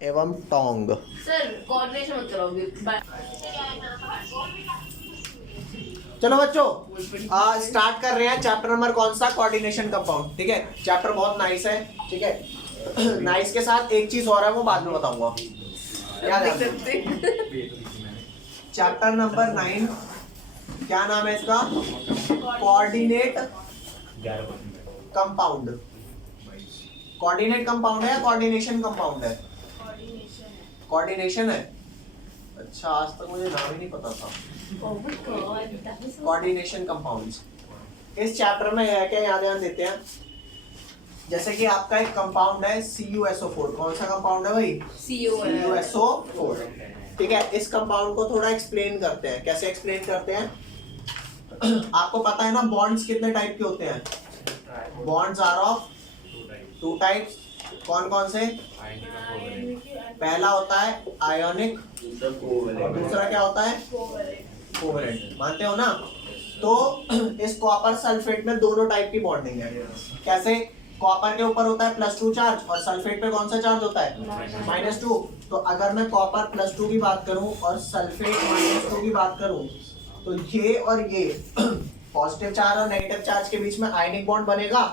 एवं Tong. Sir coordination मत करो अभी। चलो बच्चों स्टार्ट कर रहे हैं। चैप्टर नंबर कौन सा? Coordination compound. ठीक है, चैप्टर बहुत नाइस है। ठीक है नाइस के साथ एक चीज और है, वो बाद में बताऊंगा। याद है चैप्टर नंबर 9, क्या नाम है इसका? Coordinate compound. कोऑर्डिनेट कंपाउंड है या कोऑर्डिनेशन कंपाउंड है? कोऑर्डिनेशन है। अच्छा, आज तक मुझे नाम ही नहीं पता था। Coordination compounds. इस चैप्टर में है क्या, याद ध्यान देते हैं। जैसे कि आपका एक कंपाउंड है CuSO4। कौन सा कंपाउंड है भाई? CuSO4। ठीक है, इस कंपाउंड को थोड़ा एक्सप्लेन करते हैं। कैसे एक्सप्लेन करते हैं? आपको पता है ना बॉन्ड्स कितने टाइप के होते हैं? Bonds are of 2 types. कौन कौन से? पहला होता है आयोनिक और दूसरा क्या होता है? कोवेलेंट। मानते हो ना? तो इस कॉपर सल्फेट में दोनों टाइप की बॉन्डिंग है। कैसे? कॉपर के ऊपर होता है +2 चार्ज और सल्फेट पे कौन सा चार्ज होता है? -2। तो अगर मैं कॉपर +2 की बात करूं और सल्फेट -2 की बात करूं, तो ये और ये पॉजिटिव चार्ज और नेगेटिव चार्ज के बीच में आयनिक बॉन्ड बनेगा।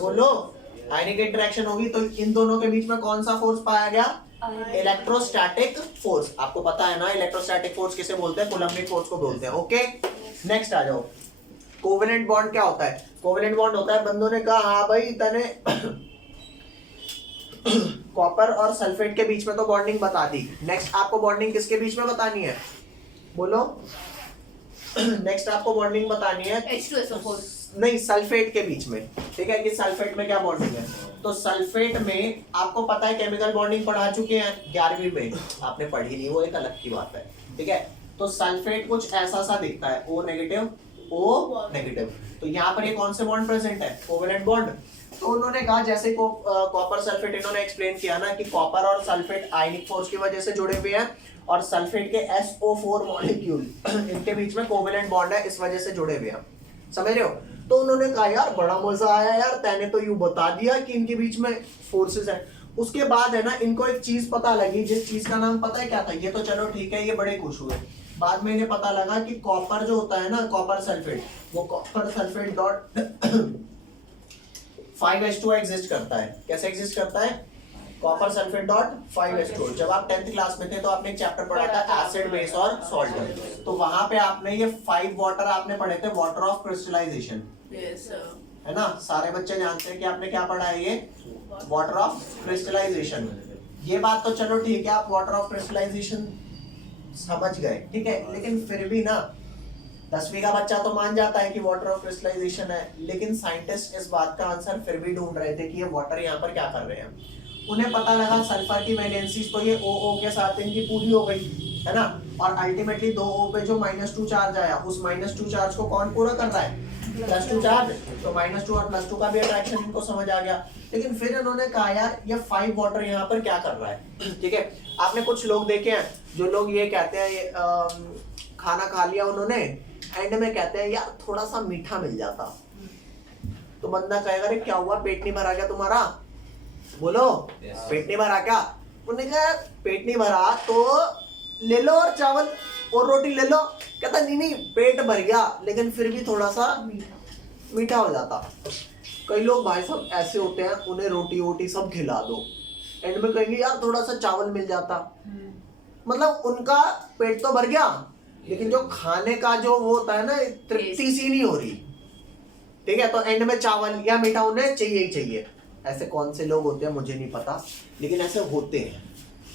बोलो, आयनिक इंटरेक्शन होगी। तो इन दोनों के बीच में कौन सा फोर्स पाया गया? Electrostatic force. आपको पता है ना इलेक्ट्रोस्टैटिक फोर्स किसे बोलते हैं? कूलम्बिक फोर्स को बोलते हैं। ओके, नेक्स्ट आ जाओ। कोवेलेंट बॉन्ड क्या होता है? कोवेलेंट बॉन्ड होता है, बंदों ने कहा हाँ भाई तने कॉपर और सल्फेट के बीच में तो बॉन्डिंग बता दी। नेक्स्ट आपको बॉन्डिंग किसके बीच में बतानी है? बोलो। नेक्स्ट आपको बॉन्डिंग बतानी है H2SO4 नहीं, सल्फेट के बीच में। ठीक है कि सल्फेट में क्या बॉन्डिंग है। तो सल्फेट में आपको पता है केमिकल बॉन्डिंग पढ़ा चुके हैं 11वीं में। आपने पढ़ी नहीं, वो एक अलग की बात है। ठीक है, तो सल्फेट कुछ ऐसा सा दिखता है, O नेगेटिव O नेगेटिव। तो यहाँ पर ये कौन से बॉन्ड प्रेजेंट है? Covalent bond. तो उन्होंने कहा जैसे कॉपर सल्फेट, इन्होंने एक्सप्लेन किया ना कि कॉपर और सल्फेट आयनिक फोर्स की वजह से जुड़े हुए हैं और सल्फेट के SO4 मॉलिक्यूल इनके बीच में कोवेलेंट बॉन्ड है, इस वजह से जुड़े हुए हैं। समझ रहे हो? तो उन्होंने कहा यार बड़ा मजा आया यार, तैने तो यूं बता दिया कि इनके बीच में फोर्सेस है। उसके बाद है ना इनको एक चीज पता लगी, जिस चीज का नाम पता है क्या था? ये तो चलो ठीक है, ये बड़े खुश हुए। बाद में इन्हें पता लगा कि कॉपर जो होता है ना, कॉपर सल्फेट, वो copper sulphate dot 5H2 exist करता है। कैसे एग्जिस्ट करता है? Copper sulphate dot 5H2। जब आप 10th क्लास में थे तो आपने एक चैप्टर पढ़ा था एसिड, बेस और सॉल्ट। तो वहां पे आपने ये 5 वाटर आपने पढ़े थे, वाटर ऑफ क्रिस्टलाइजेशन। है ना? सारे बच्चे जानते हैं कि आपने क्या पढ़ा है, ये वाटर ऑफ क्रिस्टलाइजेशन। ये बात तो चलो ठीक है, आप वाटर ऑफ क्रिस्टलाइजेशन समझ गए। ठीक है, लेकिन फिर भी ना 10वीं का बच्चा तो मान जाता है कि वाटर ऑफ क्रिस्टलाइजेशन है, लेकिन साइंटिस्ट इस बात का आंसर फिर भी ढूंढ रहे थे कि ये वाटर यहाँ पर क्या कर रहे हैं। उन्हें पता लगा सल्फर की वैलेंसीज तो ये OO के साथ इनकी पूरी हो गई, है ना? और अल्टीमेटली 2O पे जो -2 चार्ज आया, उस -2 चार्ज को कौन पूरा कर रहा है? +2 चार्ज। तो -2 और +2 का भी अट्रैक्शन इनको समझ आ गया। लेकिन फिर इन्होंने कहा यार ये 5 वाटर यहाँ पर क्या कर रहा है? ठीक है, आपने कुछ लोग देखे हैं जो लोग ये कहते हैं, ये खाना खा लिया उन्होंने, एंड में कहते हैं यार थोड़ा सा मीठा मिल जाता। तो बंदा कहेगा अरे क्या हुआ, पेट नहीं भरा क्या तुम्हारा? बोलो, पेट नहीं भरा क्या? उन्होंने कहा पेट नहीं भरा तो ले लो और चावल और रोटी ले लो। कहता नहीं नहीं, पेट भर गया लेकिन फिर भी थोड़ा सा मीठा हो जाता। कई लोग भाई साहब ऐसे होते हैं, उन्हें रोटी वोटी सब खिला दो, एंड में कहेंगे यार थोड़ा सा चावल मिल जाता। मतलब उनका पेट तो भर गया, लेकिन जो खाने का जो वो होता है ना, तृप्ति सी नहीं हो रही। ठीक है, तो एंड में चावल या मीठा उन्हें चाहिए ही चाहिए। ऐसे कौन से लोग होते हैं मुझे नहीं पता, लेकिन ऐसे होते हैं।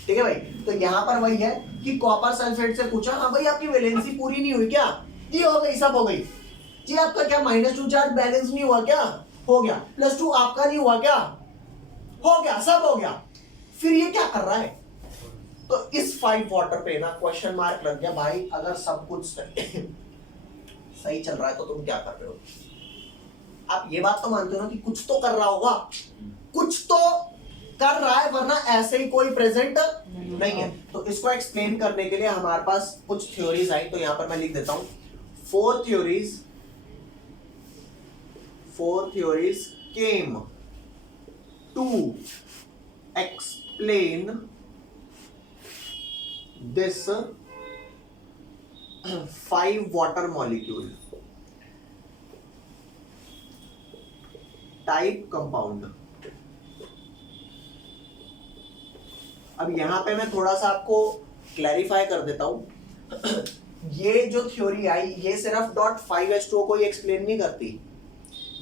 ठीक है भाई, तो यहाँ पर वही है कि कॉपर सल्फेट से पूछा हाँ भाई आपकी वैलेंसी पूरी नहीं हुई क्या? जी हो गई, सब हो गई जी। आपका क्या -2 चार्ज बैलेंस नहीं हुआ क्या? हो गया। +2 आपका नहीं हुआ क्या? हो गया, सब हो गया। फिर ये क्या कर रहा है? तो इस 5 वाटर पे ना क्वेश्चन मार्क लग गया भाई। अगर सब कुछ सही चल रहा है तो तुम क्या कर रहे हो? आप ये बात तो मानते हो ना कि कुछ तो कर रहा होगा, कुछ तो कर रहा है, वरना ऐसे ही कोई प्रेजेंट नहीं है। तो इसको एक्सप्लेन करने के लिए हमारे पास कुछ थ्योरीज आई, तो यहां पर मैं लिख देता हूं 4 theories came to explain this 5 water molecule type compound। अब यहां पे मैं थोड़ा सा आपको क्लैरिफाई कर देता हूं। ये जो थ्योरी आई ये सिर्फ डॉट 5H2O को ही एक्सप्लेन नहीं करती,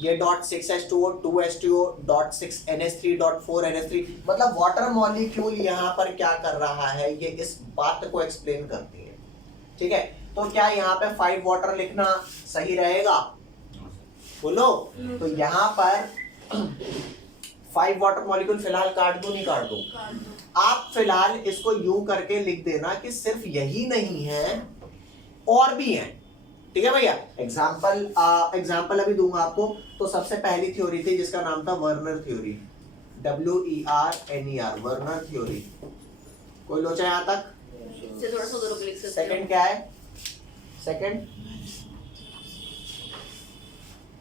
ये dot 6H2O 2H2O dot 6NH3 dot 4NH3 मतलब वाटर मॉलिक्यूल यहाँ पर क्या कर रहा है ये इस बात को एक्सप्लेन करती है। ठीक है, तो क्या यहाँ पे 5 वाटर लिखना सही रहेगा? बोलो। तो यहाँ पर 5 वाटर मॉलिक्यूल फिलहाल काट दूं नहीं काट दूं? आप फिलहाल इसको यूं करके लिख देना कि सिर्फ यही नहीं है और भी है। ठीक है भैया, एग्जाम्पल अभी दूंगा आपको। तो सबसे पहली थ्योरी थी जिसका नाम था Werner theory, WERNER, Werner theory. कोई लोचा यहाँ तक? इससे थोड़ा सा उधर को लिख सकते हो। सेकंड क्या है?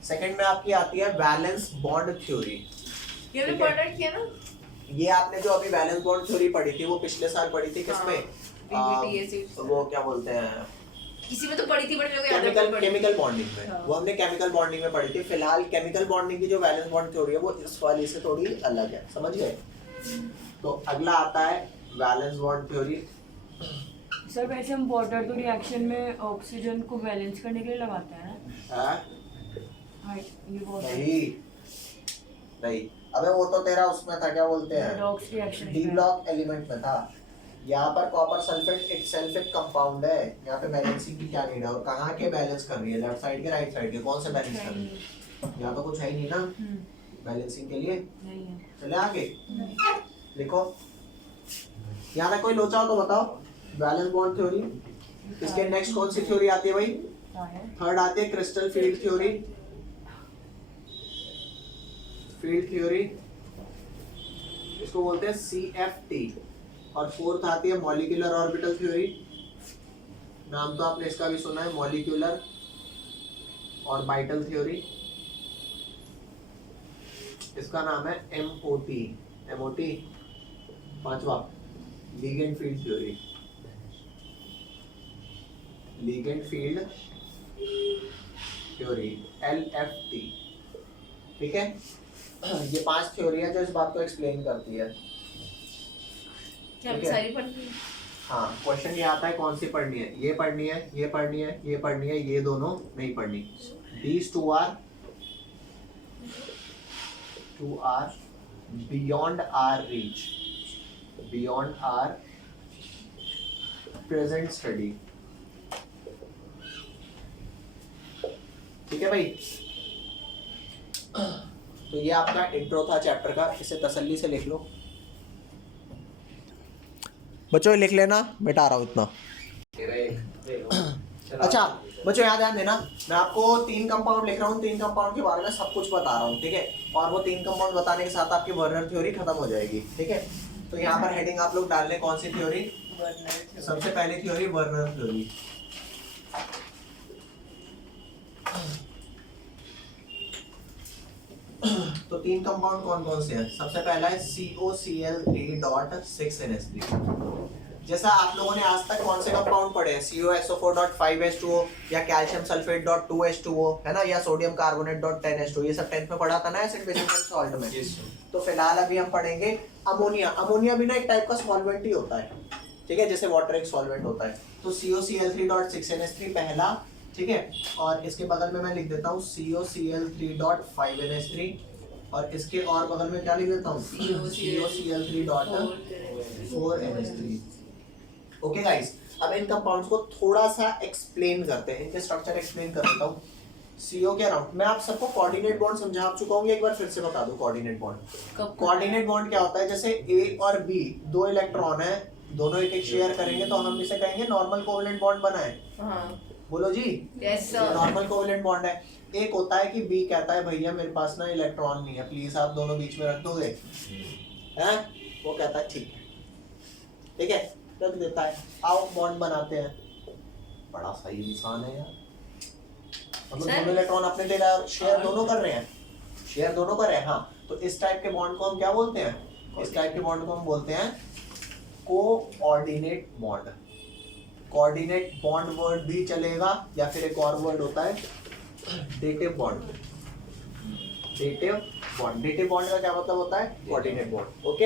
सेकंड में आपकी आती है बैलेंस बॉन्ड थ्योरी। ये भी पढ़ रखी है ना? ये आपने जो अभी बैलेंस बॉन्ड थ्योरी पढ़ी थी वो पिछले साल पढ़ी थी किसमें? वो क्या बोलते हैं, किसी में तो पढ़ी थी, बट मेरे को याद नहीं। केमिकल बॉन्डिंग में। हाँ। वो हमने केमिकल बॉन्डिंग में पढ़ी थी। फिलहाल केमिकल बॉन्डिंग की जो वैलेंस बॉन्ड थ्योरी है वो इस वाली से थोड़ी अलग है, समझ गए? तो अगला आता है वैलेंस बॉन्ड थ्योरी। सर वैसे हम वाटर तो रिएक्शन में ऑक्सीजन को बैलेंस करने के लिए लगाते हैं ना? हाँ, ये बहुत नहीं, अबे वो तो तेरा उसमें था, क्या बोलते हैं, redox reaction D block element में था। यहाँ पर कॉपर सल्फेट इटसेल्फ एक कंपाउंड है, यहाँ पे बैलेंसिंग की क्या नीड है और कहाँ के बैलेंस कर रही है, लेफ्ट साइड के राइट साइड के, कौन से बैलेंस कर रही है? यहाँ तो कुछ है ही नहीं ना बैलेंसिंग के लिए। नहीं है। चले आगे लिखो। यहाँ तक कोई लोचा हो तो बताओ। Valence bond theory. इसके नेक्स्ट कौन सी थ्योरी आती है भाई? थर्ड आती है crystal field theory. Field theory इसको बोलते हैं CFT। और फोर्थ आती है मॉलिक्यूलर ऑर्बिटल थ्योरी। नाम तो आपने इसका भी सुना है, मॉलिक्यूलर ऑर्बिटल थ्योरी। इसका नाम है MOT। पांचवा ligand field theory. Ligand field theory LFT। ठीक है, ये 5 थ्योरी है जो इस बात को एक्सप्लेन करती है। क्या हम सारी पढ़नी है? हाँ, क्वेश्चन ये आता है कौन सी पढ़नी है, ये पढ़नी है, ये पढ़नी है, ये पढ़नी है, ये दोनों नहीं पढ़नी। These two are beyond our reach, beyond our present study। ठीक है भाई, तो ये आपका इंट्रो था चैप्टर का, इसे तसल्ली से लिख लो बच्चों, लिख लेना, मिटा रहा हूँ इतना। अच्छा बच्चों याद देना, मैं आपको 3 कंपाउंड लिख रहा हूँ, 3 कंपाउंड के बारे में सब कुछ बता रहा हूँ। ठीक है, और वो 3 कंपाउंड बताने के साथ आपकी वर्नर थ्योरी खत्म हो जाएगी। ठीक है, तो यहाँ पर हेडिंग आप लोग डाल लें कौन सी थ्योरी? सबसे पहली थ्योरी वर्नर थ्योरी। तो 3 कंपाउंड कौन कौन से हैं? सबसे पहला है COCl3.6NH3। जैसा आप लोगों ने आज तक कौन से कंपाउंड पढ़े हैं? COSO4.5H2O या कैल्शियम सल्फेट डॉट 2H2O है ना, या सोडियम कार्बोनेट डॉट 10H2O, ये सब 10th में पढ़ा था ना एसिड बेसिस एंड सॉल्ट में। तो फिलहाल अभी हम पढ़ेंगे अमोनिया। अमोनिया भी ना एक टाइप का सॉल्वेंट ही होता है, ठीक है, जैसे वाटर एक सॉल्वेंट होता है। तो COCl3.6NH3 पहला, ठीक है, और इसके बगल में मैं लिख देता हूँ COCl3.5NH3 और इसके और बगल में क्या लिख देता हूँ? COCl3.4NH3। ओके गाइस, अब इन कंपाउंड्स को थोड़ा सा एक्सप्लेन करते हैं, इनके स्ट्रक्चर एक्सप्लेन कर देता हूँ। CO क्या नाम, मैं आप सबको कोऑर्डिनेट बॉन्ड समझा चुका हूँ, एक बार फिर से बता दूं। कोऑर्डिनेट बॉन्ड, कोऑर्डिनेट बॉन्ड क्या होता है? जैसे A और B 2 इलेक्ट्रॉन है, दोनों एक एक शेयर करेंगे तो हम इसे कहेंगे नॉर्मल कोवेलेंट बॉन्ड बना है। बोलो जी, yes sir. Normal covalent bond है। एक होता है कि B कहता है भैया मेरे पास ना इलेक्ट्रॉन नहीं है, प्लीज आप दोनों बीच में रख दोगे, हैं? वो कहता है ठीक है, ठीक है, रख देता है, आओ बॉन्ड बनाते हैं। बड़ा सही इंसान है यार, मतलब दोनों इलेक्ट्रॉन अपने दे रहा है, शेयर दोनों कर रहे हैं, शेयर दोनों कर रहे हैं। हाँ, तो इस टाइप के बॉन्ड को हम क्या बोलते हैं? इस टाइप के बॉन्ड को हम बोलते हैं coordinate bond. Coordinate bond word भी चलेगा, या फिर एक और वर्ड होता है dative bond. Dative bond, dative bond का क्या मतलब होता है? Coordinate bond. ओके,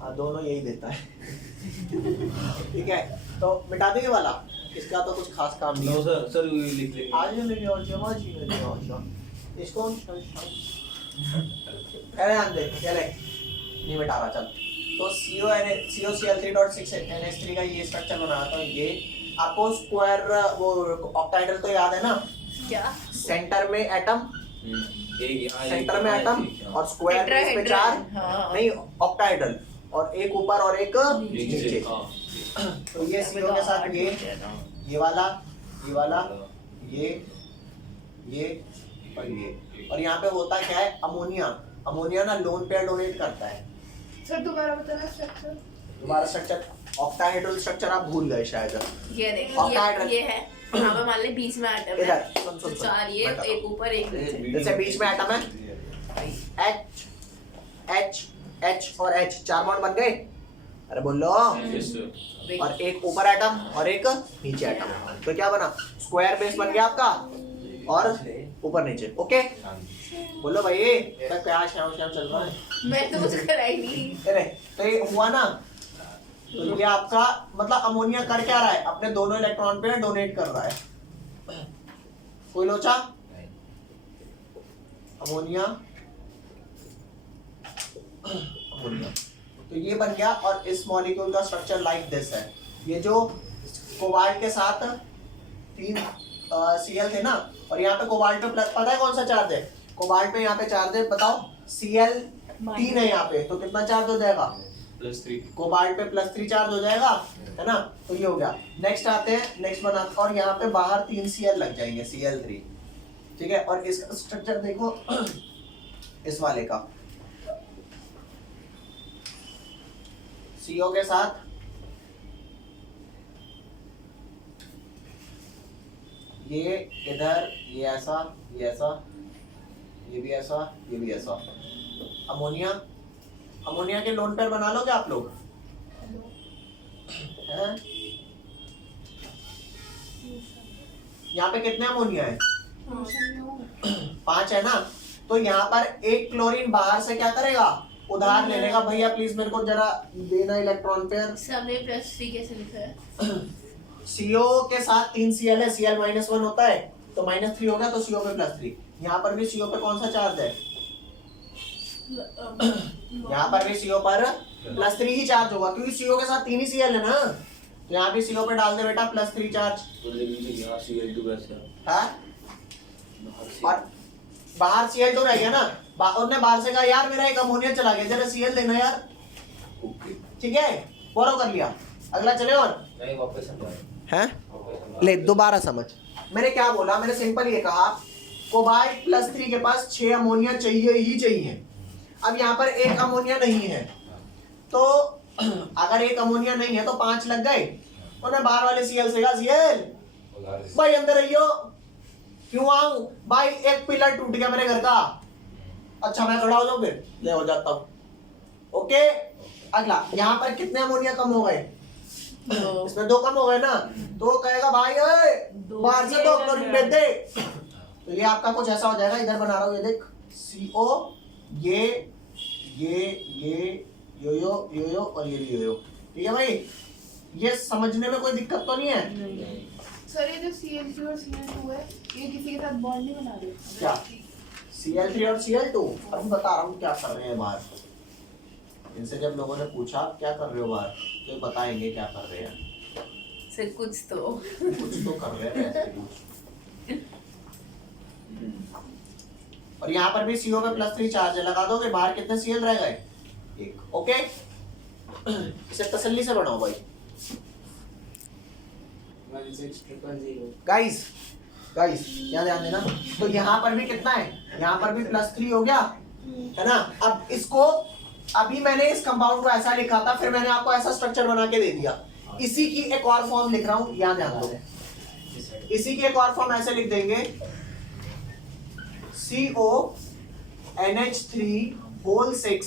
हाँ दोनों यही देता है। ठीक है, तो मिटा देंगे वाला, इसका तो कुछ खास काम नहीं है। सर सर लिख लेंगे। आज मेरी और जमा जी मेरी और इसको अरे ध्यान दे, चले नहीं मिटा रहा, चल। तो COCl3.6NH3 का ये स्ट्रक्चर बनाया था। ये आपको स्क्वायर वो ऑक्टाहेड्रल तो याद है ना? क्या? सेंटर में एटम, सेंटर में एटम और स्क्वायर बेस पे टेट्राहेड्रल, 4 हाँ। नहीं ऑक्टाहेड्रल, और एक ऊपर और एक नीचे। तो ये CO के साथ ये वाला, ये वाला, ये और यहाँ पे होता क्या है? अमोनिया। अमोनिया ना लोन पेयर डोनेट करता है। सर दोबारा बताना स्ट्रक्चर। दोबारा स्ट्रक्चर, ऑक्टाहेड्रल स्ट्रक्चर आप भूल गए शायद। ये देख, ऑक्टाहेड्रल। ये है, यहाँ पे मान ले बीच में एटम है। इधर सुन तो सुन सुन, 4 ये, मैं एक ऊपर एक नीचे। जैसे बीच में एटम है, H H H और H, 4 बॉन्ड बन गए। अरे बोलो। और एक ऊपर एटम और एक नीचे एटम, तो क्या बना? स्क्वायर बेस बन गया आपका, और ऊपर नीचे। ओके, बोलो भाई क्या श्याम श्याम चल रहा है? मैं तो कुछ करा ही नहीं। अरे तो ये हुआ ना, तो ये आपका मतलब अमोनिया कर क्या रहा है? अपने दोनों इलेक्ट्रॉन पे डोनेट कर रहा है। कोई लोचा? अमोनिया, अमोनिया, तो ये बन गया। और इस मॉलिक्यूल का स्ट्रक्चर लाइक दिस है। ये जो कोबाल्ट के साथ 3 Cl थे ना, और यहाँ पे कोबाल्ट पे प्लस, पता है कौन सा चार्ज है? कोबाल्ट पे यहाँ पे चार्ज है, बताओ। Cl 3 है यहाँ पे, तो कितना चार्ज हो जाएगा? +3। कोबाल्ट पे +3 चार्ज हो जाएगा, है ना? तो ये हो गया। नेक्स्ट आते हैं, नेक्स्ट बनाते, और यहाँ पे बाहर 3 Cl लग जाएंगे, Cl3। ठीक है, और इसका स्ट्रक्चर देखो इस वाले का, CO के साथ ये इधर, ये ऐसा, ये ऐसा, ये भी ऐसा, ये भी ऐसा। अमोनिया, अमोनिया के लोन पेयर बना लोगे आप लोग? हैं? यहाँ पे कितने अमोनिया है? 5 है ना? तो यहाँ पर एक क्लोरीन बाहर से क्या करेगा? उधार ले लेगा, भैया प्लीज मेरे को जरा देना इलेक्ट्रॉन पेयर। सबने +3 कैसे लिखा है? CO के साथ 3 Cl है, Cl -1 होता है, तो -3 हो गया, तो CO पे +3। यहाँ पर भी CO पे कौन सा चार्ज है? यहाँ पर भी CO पर +3 ही चार्ज होगा, क्योंकि CO के साथ 3 ही Cl है ना। तो यहाँ भी CO पे डाल दे बेटा +3 चार्ज। हाँ? और बाहर Cl2 रह गया ना, उन्होंने बाहर से कहा यार मेरा एक अमोनिया चला गया, जरा Cl देना यार। ठीक है, बोरो कर लिया। अगला चले और नहीं, वापस समझा हैं? ले दोबारा समझ, मैंने क्या बोला? मैंने सिंपल ये कहा कोबाल्ट +3 के पास 6 अमोनिया चाहिए ही चाहिए। अब यहाँ पर एक अमोनिया नहीं है, तो अगर एक अमोनिया नहीं है तो 5 लग गए। उन्हें बाहर वाले Cl से कहा Cl भाई अंदर रहियो। क्यों आऊं भाई? एक पिलर टूट गया मेरे घर का। अच्छा मैं खड़ा हो जाऊं, फिर ले हो जाता हूं। ओके, अगला, यहाँ पर कितने अमोनिया कम हो गए? इसमें 2 कम हो गए ना, तो वो कहेगा भाई बाहर से 2 क्लोरीन भेज दे। तो ये आपका कुछ ऐसा हो जाएगा, इधर बना रहा हूँ, ये देख CO, ये यो और ये यो। ठीक है भाई, ये समझने में कोई दिक्कत तो नहीं है? सर ये जो Cl3 और Cl2 है, ये किसी के साथ बॉन्ड नहीं बना रहे? क्या Cl3 और Cl2? अभी बता रहा हूँ क्या कर रहे हैं बाहर। इनसे जब लोगों ने पूछा क्या कर रहे हो बाहर, तो बताएंगे क्या कर रहे हैं। सिर्फ कुछ तो कर रहे हैं ऐसे कुछ। और यहाँ पर भी CO पे +3 चार्ज है, लगा दोगे, बाहर कितने Cl रह गए? 1। ओके, इसे तसल्ली से बनाओ भाई। गाइस यहाँ ध्यान देना। तो यहाँ पर भी कितना है? यहाँ पर भी +3 हो गया, है ना? अब इसको, अभी मैंने इस कंपाउंड को ऐसा लिखा था, फिर मैंने आपको ऐसा स्ट्रक्चर बना के दे दिया। इसी की एक और फॉर्म लिख रहा हूँ, यहाँ ध्यान दो। इसी की एक और फॉर्म ऐसे लिख देंगे, CONH3 6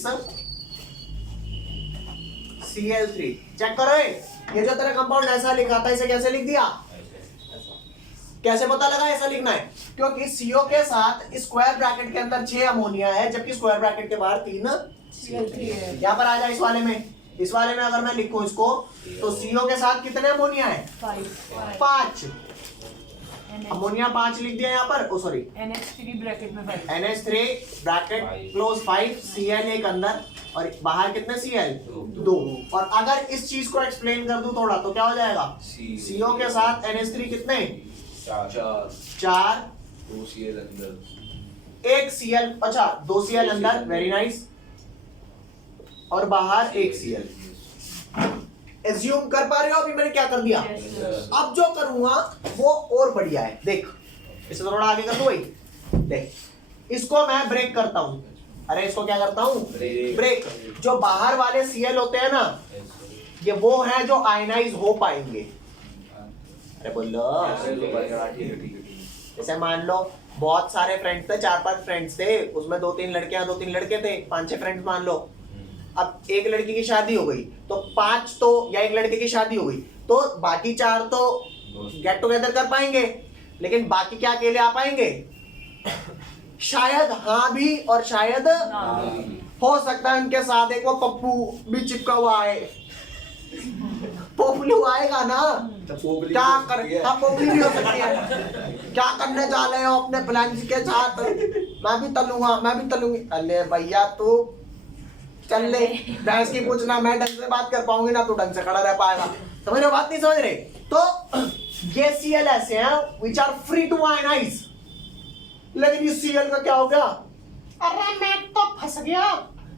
Cl3 चेक करो ये जो तेरा कंपाउंड ऐसा लिखा था इसे कैसे लिख दिया? कैसे पता लगा ऐसा लिखना है? क्योंकि CO के साथ स्क्वायर ब्रैकेट के अंदर 6 अमोनिया है जबकि स्क्वायर ब्रैकेट के बाहर 3 Cl3 है। यहाँ पर आ जाए इस वाले में अगर मैं लिखूं इसको तो CO के साथ कितने अमोनिया है? 5 अमोनिया 5 लिख दिया यहाँ पर। ओ सॉरी NH3 ब्रैकेट में 5 NH3 ब्रैकेट क्लोज 5 Cl एक अंदर और बाहर कितने Cl? 2। और अगर इस चीज को एक्सप्लेन कर दूं थोड़ा तो क्या हो जाएगा? CO के साथ NH3 कितने? 4 2 Cl अंदर, 1 Cl, अच्छा 2 Cl अंदर, वेरी नाइस, और बाहर 1 Cl। एज्यूम कर पा रहे हो अभी मैंने क्या कर दिया? Yes, sir. अब जो करूंगा वो और बढ़िया है, देख इसे थोड़ा आगे कर दो भाई। देख इसको मैं ब्रेक करता हूं। अरे इसको क्या करता हूं? ब्रेक। जो बाहर वाले Cl होते हैं ना ये वो हैं जो आयनाइज हो पाएंगे। अरे बोलो जैसे मान लो बहुत सारे फ्रेंड्स थे, 4-5 फ्रेंड्स थे, उसमें 2-3 लड़कियां 2-3 लड़के थे, 5-6 फ्रेंड्स मान लो। अब एक लड़की की शादी हो गई तो 5 तो, या एक लड़के की शादी हो गई तो बाकी 4 तो गेट टुगेदर कर पाएंगे, लेकिन बाकी क्या अकेले आ पाएंगे? शायद हाँ भी और शायद हो सकता है उनके साथ एक वो पप्पू भी चिपका हुआ है। पोपली आएगा ना क्या कर, हाँ पोपली भी हो सकती है। क्या करने जा रहे हो अपने प्लान के साथ? मैं भी तलूंगी। अरे भैया तू चल ले, भैंस की पूछना, मैं ढंग से बात कर पाऊंगी ना तू ढंग से खड़ा रह पाएगा। समझ रहे हो बात? नहीं समझ रहे? तो ये Cl ऐसे हैं which are free to ionize, लेकिन इस Cl का क्या हो गया? अरे मैं तो फंस गया,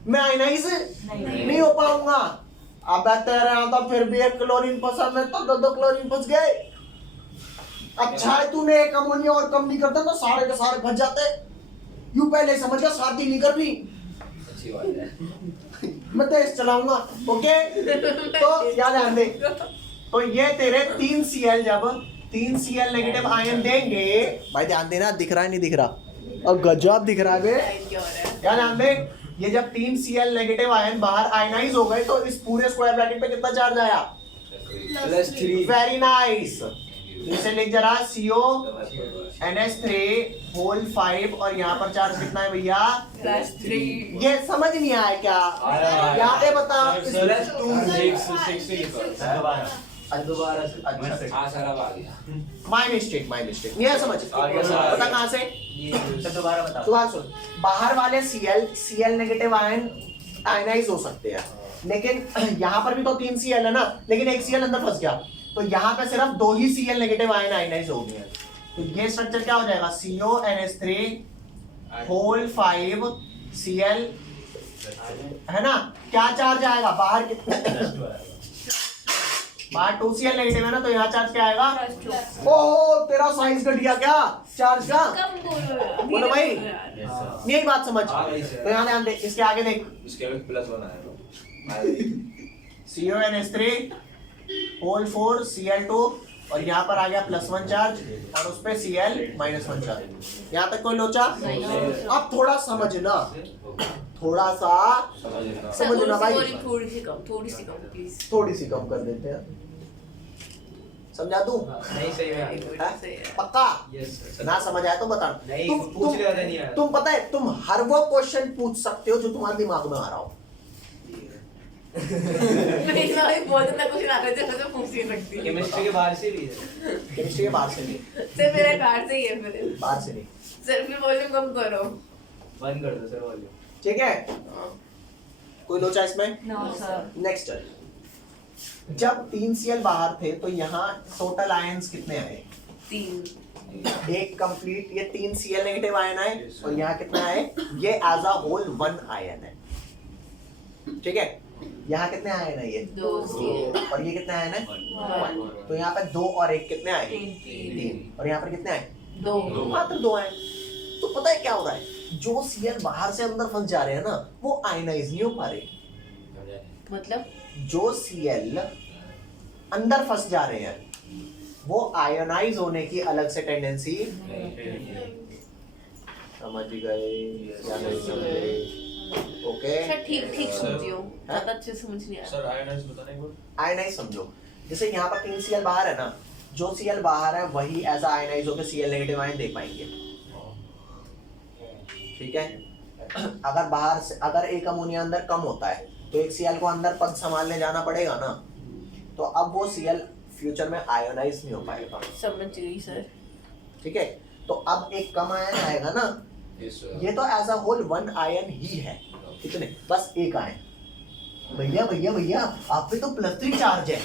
मैं आयनाइज नहीं हो पाऊंगा। अब तेरे यहाँ तो फिर भी 1 क्लोरीन फंसा, मैं तो 2 क्लोरीन फंस गए। अच्छा है तूने एक अमोनिया और कम नहीं करता तो सारे के सारे फंस जाते। यूं पहले समझ गया शादी नहीं करनी, अच्छी बात है। मैं तेज चलाऊंगा। ओके तो याद ध्यान दे, तो ये तेरे 3 Cl जब 3 Cl नेगेटिव आयन देंगे, भाई ध्यान देना, दिख रहा है नहीं दिख रहा? और गजब दिख रहा है बे। क्या ध्यान दे, ये जब 3 Cl नेगेटिव आयन बाहर आयनाइज हो गए तो इस पूरे स्क्वायर ब्रैकेट पे कितना चार्ज आया? +3। Very nice. इसे लिख जरा CO NH3 होल 5 और यहाँ पर चार्ज कितना है भैया? +3। ये समझ नहीं आया क्या? यहाँ पे बता। दोबारा से हाँ सर अब आ गया। माय मिस्टेक ये समझ पता कहाँ से? दोबारा बता। तो बात सुन, बाहर वाले Cl नेगेटिव आयन आयनाइज हो सकते हैं, लेकिन यहाँ पर भी तो 3 Cl है ना, लेकिन एक Cl अंदर फंस गया तो यहाँ पे सिर्फ 2 ही Cl नेगेटिव आयन आयनाइज हो गए। तो ये स्ट्रक्चर क्या हो जाएगा? CO NH3 होल 5 Cl, है ना? क्या चार्ज आएगा बाहर? कितना? बाहर 2 Cl नेगेटिव है ना, तो यहाँ चार्ज क्या आएगा? ओह तेरा साइंस घट गया क्या चार्ज का? बोलो भाई, यही बात समझ। तो यहाँ ध्यान दे, इसके आगे देख, इसके आगे +1 आएगा। CO NH3 होल 4 Cl2 और यहाँ पर आ गया +1 चार्ज और उस पे Cl -1 चार्ज। यहाँ तक कोई लोचा? अब थोड़ा समझना, थोड़ा सा समझना भाई, थोड़ी सी कम प्लीज। थोड़ी सी कम कर देते हैं, समझा दूं? नहीं सही है। हाँ? पक्का? Yes sir. ना समझ आया तो बता। नहीं, पूछ लिया था, नहीं आया। तुम पता है तुम हर वो क्वेश्चन पूछ सकते हो जो तुम्हारे दिमाग में आ रहा हो। नहीं भाई बहुत ज्यादा कुछ ना करते तो पूछ ही सकती है। केमिस्ट्री के बाहर से भी है। केमिस्ट्री के बाहर से नहीं, सिर्फ मेरा कार्ड से ही है फिर। बाहर से नहीं, सिर्फ भी वॉल्यूम कम करो। बंद कर दो सर वॉल्यूम। ठीक है? कोई लोचा इसमें? No sir. नेक्स्ट, जब 3 Cl बाहर थे तो यहाँ टोटल आयंस कितने आए? 3। एक कंप्लीट, ये 3 Cl नेगेटिव आयन आए और यहाँ कितने आए? ये एज अ होल 1 आयन है। ठीक है? यहाँ कितने आयन है? ये 2 Cl और ये कितने आयन है? 1। तो यहाँ पे 2 और 1 कितने आए? 3। और यहाँ पर कितने आए? 2। मात्र 2 आए। तो पता है क्या हो रहा है, जो Cl बाहर से अंदर फंस जा रहे हैं ना वो आयनाइज नहीं हो पा रहे। मतलब जो Cl अंदर फंस जा रहे हैं वो आयोनाइज होने की अलग से टेंडेंसी समझ गए या नहीं समझे? ओके ठीक समझियो। ज्यादा अच्छे से समझ नहीं आया सर आयनाइज बताना एक बार। आयनाइज समझो, जैसे यहाँ पर 3 Cl बाहर है ना, जो Cl बाहर है वही एज आयनाइज होकर Cl नेगेटिव आयन दे पाएंगे, ठीक है। अगर बाहर से अगर एक अमोनिया अंदर कम होता है तो एक Cl को अंदर पद संभालने जाना पड़ेगा ना, तो अब वो Cl फ्यूचर में आयोनाइज नहीं हो पाएगा, समझ गई सर। ठीक है। तो अब एक कम आयन आएगा ना, ये तो एज अ होल 1 आयन ही है, कितने, बस एक आयन। भैया भैया भैया आप पे तो +3 चार्ज है,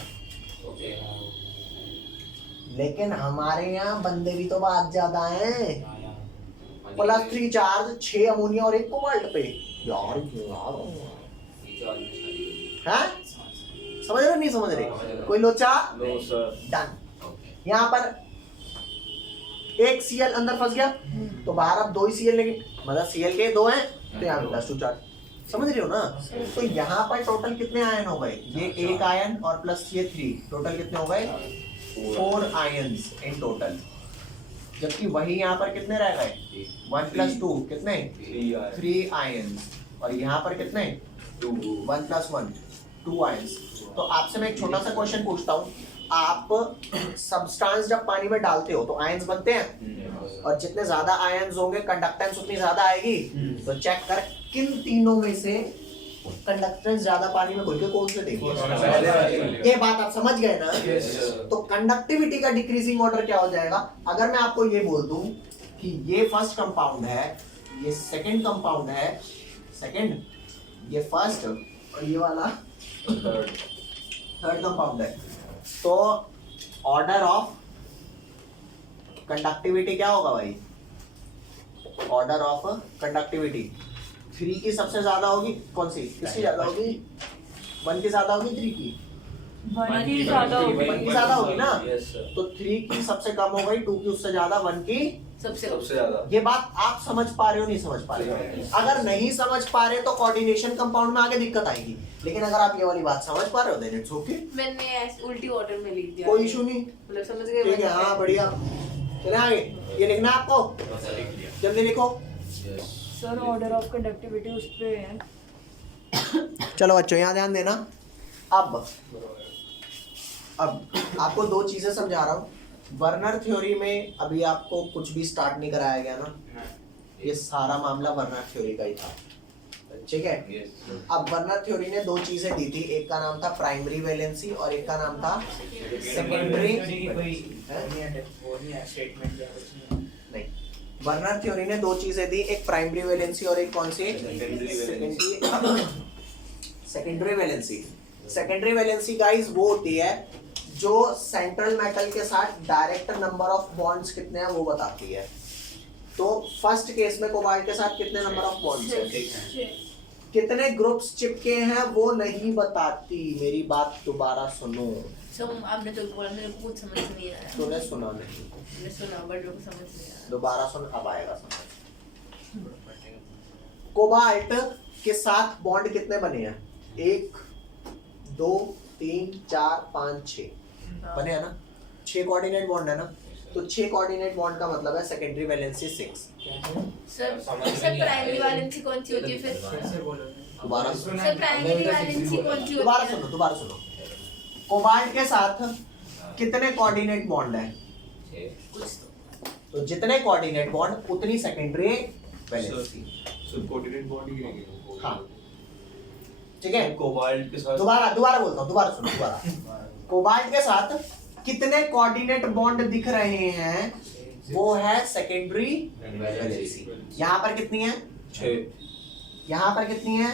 लेकिन हमारे यहाँ बंदे भी तो बहुत ज्यादा हैं। +3 चार्ज 6 अमोनिया और 1 कोबाल्ट पे, यार हाँ समझ रहे नहीं समझ रहे, कोई लोचा डन। यहाँ पर एक Cl अंदर फंस गया तो बाहर अब 2 ही Cl लेंगे, मतलब Cl के 2 हैं तो यहाँ +2 चार्ज, समझ रहे हो ना। तो यहाँ पर टोटल कितने आयन हो गए, ये 1 आयन और प्लस ये 3, टोटल कितने हो गए 4 आयन्स इन टोटल। जबकि वही यहाँ पर कितने रह गए 1 + 2 कितने 3 आयन्स, और यहाँ पर कितने 1 + 1 2 आयन्स। तो आपसे मैं एक छोटा सा क्वेश्चन पूछता हूँ, आप सब्सटेंस जब पानी में डालते हो तो आयन्स बनते हैं, और जितने ज्यादा आयन्स होंगे कंडक्टेंस उतनी ज्यादा आएगी। तो चेक कर किन तीनों में से कंडक्टेंस ज्यादा पानी में घुल के कौन से देंगे, ये बात आप समझ गए ना। तो कंडक्टिविटी का डिक्रीजिंग ऑर्डर क्या हो जाएगा, अगर मैं आपको ये बोल दूं कि ये फर्स्ट कंपाउंड है, ये सेकंड कंपाउंड है, सेकंड ये फर्स्ट और ये वाला थर्ड कंपाउंड है, तो ऑर्डर ऑफ कंडक्टिविटी क्या होगा भाई, ऑर्डर ऑफ कंडक्टिविटी 3 की सबसे ज्यादा होगी, कौन सी किसकी ज्यादा होगी, 1 की ज्यादा होगी, 3 की 1 की ज्यादा होगी, 1 की ज्यादा होगी ना। तो 3 की सबसे कम हो गई, 2 की उससे ज्यादा, 1 की सबसे ज्यादा। ये बात आप समझ पा रहे हो नहीं समझ पा रहे हो। अगर नहीं समझ पा रहे तो कोऑर्डिनेशन कंपाउंड में आगे दिक्कत आएगी, लेकिन अगर आप ये वाली बात समझ पा रहे हो देन इट्स ओके, मैंने ऐसे उल्टी ऑर्डर में लिख दिया, कोई इशू नहीं, मतलब समझ गए। ठीक है। हाँ बढ़िया, चले आगे, ये लिखना है आपको, जल्दी लिखो। सर ऑर्डर ऑफ कंडक्टिविटी उस पे है। चलो बच्चों यहाँ ध्यान देना। अब आपको 2 चीजें समझा रहा हूँ। वर्नर थ्योरी में अभी आपको कुछ भी स्टार्ट नहीं कराया गया ना, ये सारा मामला वर्नर थ्योरी का ही था, ठीक है। अब वर्नर थ्योरी ने 2 चीजें दी थी, एक का नाम था प्राइमरी वैलेंसी और एक का नाम था सेकेंडरी। नहीं, वर्नर थ्योरी ने 2 चीजें दी, एक प्राइमरी वैलेंसी और एक कौन सी secondary valency. Secondary valency guys वो होती है जो सेंट्रल मेटल के साथ डायरेक्ट नंबर ऑफ बॉन्ड्स कितने हैं वो बताती है। तो फर्स्ट केस में कोबाल्ट के साथ कितने नंबर ऑफ बॉन्ड्स हैं, कितने ग्रुप्स चिपके हैं वो नहीं बताती। मेरी बात दोबारा सुनो, आपने तो बोला, मेरे को कुछ समझ नहीं आया। तूने सुना नहीं, मैंने सुना बट मेरे को समझ नहीं आया। दोबारा सुन, अब आएगा समझ। कोबाल्ट के साथ बॉन्ड कितने बने हैं, 1 2 3 4 5 6 बने हैं ना, 6 कोऑर्डिनेट बॉन्ड है ना। तो 6 कोऑर्डिनेट बॉन्ड का मतलब है secondary valency 6। Sir primary valency कौन सी होती है फिर, दोबारा सुनो, सर प्राइमरी वैलेंसी कौन सी दोबारा होती है। सुनो, दोबारा सुनो। कोबाल्ट के साथ कितने कोऑर्डिनेट बॉन्ड है, तो जितने कोऑर्डिनेट बॉन्ड उतनी secondary valency. Sir coordinate bond ही रहेंगे। हाँ ठीक है। कोबाल्ट के साथ दोबारा बोलता हूँ, दोबारा सुनो, दोबारा। कोबाल्ट के साथ कितने कोऑर्डिनेट बॉन्ड दिख रहे हैं वो है सेकेंडरी वैलेंसी। यहाँ पर कितनी है 6, यहाँ पर कितनी है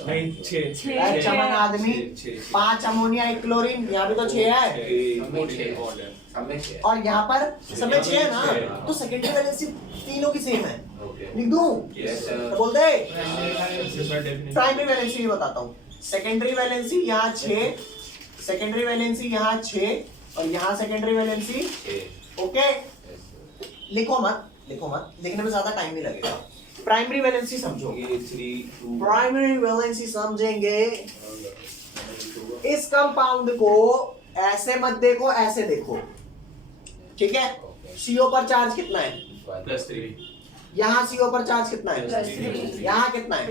नहीं 6 चमन आदमी 5 अमोनिया 1 क्लोरीन, यहाँ भी तो 6 है, और यहाँ पर समय 6 है ना। तो सेकेंडरी वैलेंसी तीनों की सेम है, लिख दूं तो बोल दे। प्राइमरी वैलेंसी ये बताता हूँ, सेकेंडरी वैलेंसी यहाँ 6, सेकेंडरी वैलेंसी यहाँ 6 और यहाँ सेकेंडरी वैलेंसी, ओके। लिखो मत, लिखने में ज्यादा टाइम नहीं लगेगा। प्राइमरी वैलेंसी समझो, प्राइमरी वैलेंसी समझेंगे। इस कंपाउंड को ऐसे मत देखो, ऐसे देखो, ठीक है। CO पर चार्ज कितना है +3, यहाँ CO पर चार्ज कितना है, यहाँ कितना है,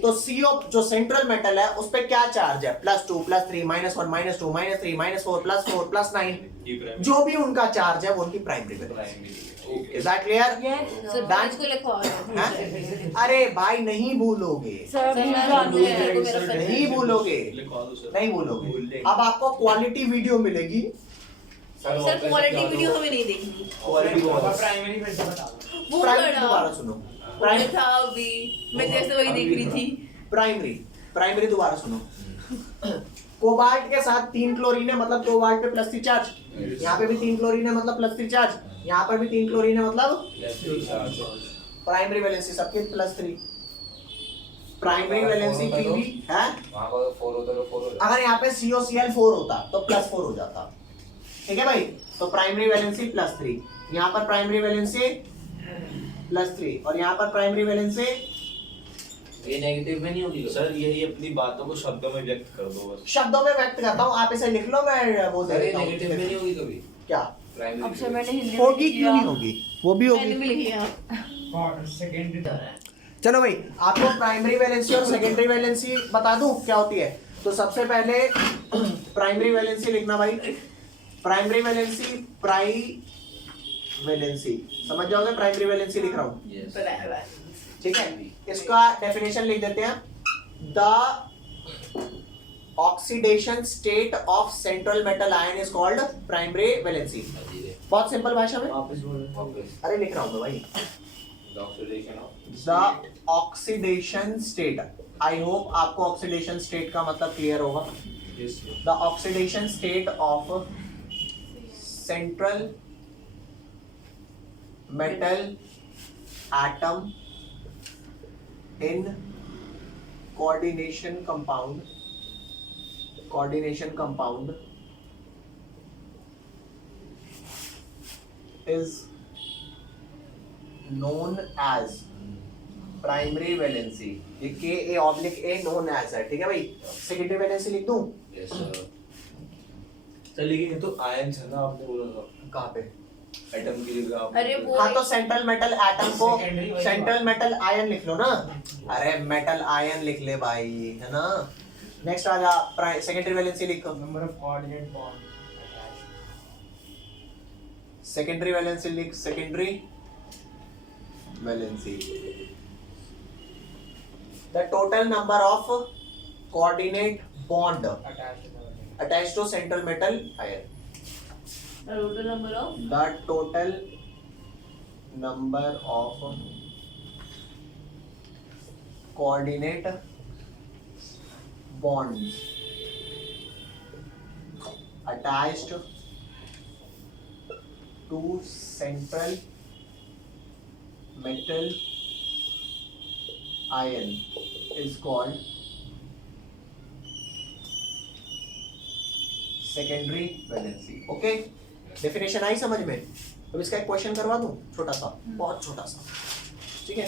तो CO जो सेंट्रल मेटल है उस पे क्या चार्ज है, +2 +3 -1 -2 -3 -4 +4 +9, जो भी उनका चार्ज है वो उनकी primary valency. Is that clear? Sir Done? इसको लिखवा दो। अरे भाई नहीं भूलोगे, सर नहीं भूलोगे, नहीं भूलोगे। अब आपको क्वालिटी वीडियो मिलेगी, सर क्वालिटी वीडियो हमें नहीं देखनी। क्वालिटी वो प्राइमरी बड़ा दोबारा सुनो, प्राइम था अभी, मैं जैसे वही देख रही थी। प्राइमरी दोबारा सुनो। कोबाल्ट के साथ 3 क्लोरीन है मतलब कोबाल्ट पे +3 चार्ज, यहाँ पे भी 3 क्लोरीन है मतलब +3 चार्ज, यहाँ पर भी 3 क्लोरीन है मतलब प्राइमरी वैलेंसी सबके +3, प्राइमरी वैलेंसी PV है। वहाँ पर 4 होता तो 4 होता। अगर यहाँ पे COCl4 होता तो +4 हो जाता, ठीक है भाई। तो प्राइमरी वैलेंसी +3, यहाँ पर प्राइमरी वैलेंसी +3 और यहाँ पर प्राइमरी वैलेंसी, ये नेगेटिव में नहीं होगी सर यही अपनी बातों को शब्दों में व्यक्त कर दो बस। शब्दों में व्यक्त करता हूँ, आप इसे लिख लो, मैं वो दे सर ये देता हूँ। नेगेटिव में नहीं होगी कभी क्या प्राइमरी अब सर मैंने हिंदी में होगी, लिख क्यों लिया। नहीं होगी, वो भी मैंने होगी। भी लिखी है। चलो भाई, आपको प्राइमरी वैलेंसी और सेकेंडरी वैलेंसी बता दूं क्या होती है। तो सबसे पहले प्राइमरी वैलेंसी लिखना भाई, प्राइमरी वैलेंसी समझ जाओगे, प्राइमरी वैलेंसी लिख रहा हूं, बराबर। ठीक है। इसका डेफिनेशन लिख देते हैं, the oxidation state of central metal ion is called primary valency. बहुत सिंपल भाषा में, अरे लिख रहा हूं मैं भाई, the oxidation state, I hope आपको ऑक्सीडेशन स्टेट का मतलब क्लियर होगा। The oxidation state of central metal atom in coordination compound is known as primary valency। ये Ka/A known as है, ठीक है भाई। सेकेंडरी वैलेंसी लिख दूं? सर लेकिन ये तो आयन है ना, आपने बोला था कहाँ पे? एटम की जगह आप। अरे वो हाँ तो सेंट्रल मेटल एटम को सेंट्रल मेटल आयन लिख लो ना, अरे मेटल आयन लिख ले भाई, है ना। नेक्स्ट आ जा, सेकेंडरी वैलेंसी लिख, number of coordinate bond secondary valency लिख, secondary valency the total number of coordinate bond attached to central metal ion, total number of the total number of coordinate bonds attached to central metal ion is called secondary valency। okay, definition आई समझ में। अब इसका एक question करवा दूं, छोटा सा, बहुत छोटा सा, ठीक है।